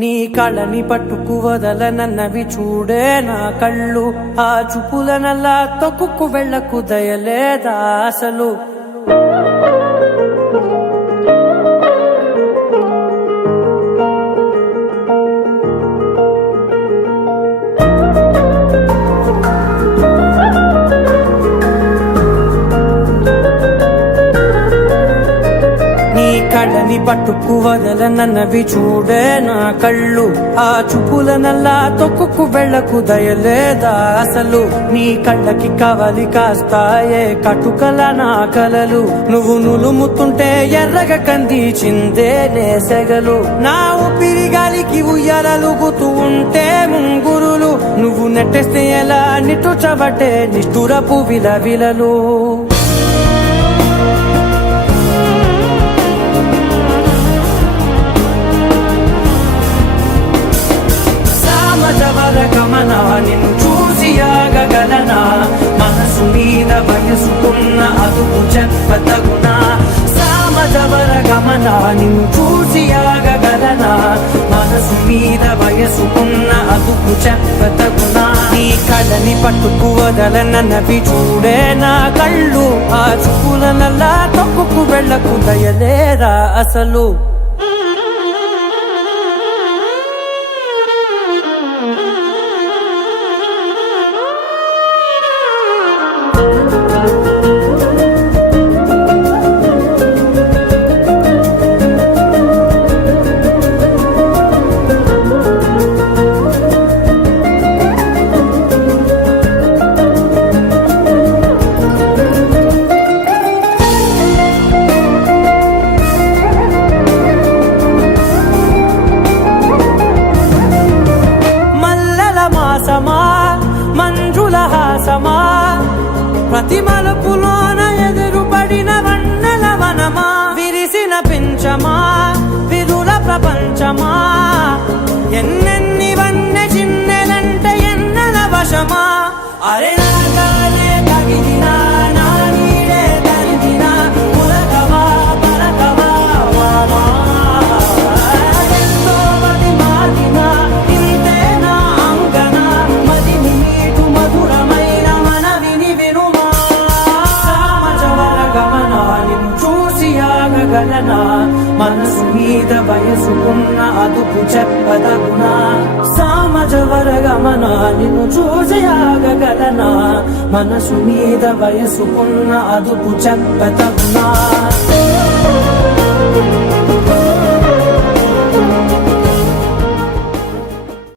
నీ కళ్ళని పట్టుకు వదలనన్నవి చూడే నా కళ్ళు, ఆ చూపులనల్లా తొక్కుకు వెళ్ళకు దయలేదా అసలు. కళ్ళని పట్టుకు వదలనన్నవి చూడే నా కళ్ళు, ఆ చూపులనల్లా తొక్కుకు వెళ్ళకు దయలేదా అసలు. నీ కళ్ళకి కవలి కాస్తాయే కటుకల నా కలలు, నువ్వు నులుముతుంటే ఎర్రగ కందిచిందే నేసెగలు. నా ఊపిరి గాలికి ఉయ్యాలలుగుతూ ఉంటే ముంగురులు, నువ్వు నెట్టేస్తే ఎలా నిట్టుచబట్టే నిష్ఠురపు విలవిలలు. గమనా నిన్ను చూసి ఆగగలనా, మనసు మీద వయసుకున్న అదుపు చెప్పతగునా. సామజవర గమనా నిన్ను చూసి ఆగగలనా, మనసు మీద వయసుకున్న అదుపు చెప్పతగునా. నీ కళ్ళని పట్టుకు వదలనన్నవి చూడే నా కళ్ళు, ఆ చూపులనల్లా తొక్కుకు వెళ్ళకు దయలేదా అసలు. మంజుల హాసమా, ప్రతి మలుపులోన ఎదురుపడిన వన్నెల వనమా, విరిసిన పించమా విరుల ప్రపంచమా, ఎన్నెన్ని వన్నె చిన్నెలంటే ఎన్నెల వశమా. అరే నాగాలే తగిలినా నా నీడే తరిదినా, పులకవా పలకవా వామా, ఎంతో మది మాదినా ఇంతేనా అంగన, మదిని నీటు మధురమైన మనవిని వినుమా. సామజవర గమనా నిన్ను చూసి ఆగగలనా, మనసు మీద వయసుకున్న అదుపు చెప్పదగునా. సామజవర గమనా నిన్ను చూసి ఆగగలనా, మనసు మీద వయసుకున్న అదుపు చెప్పదగునా.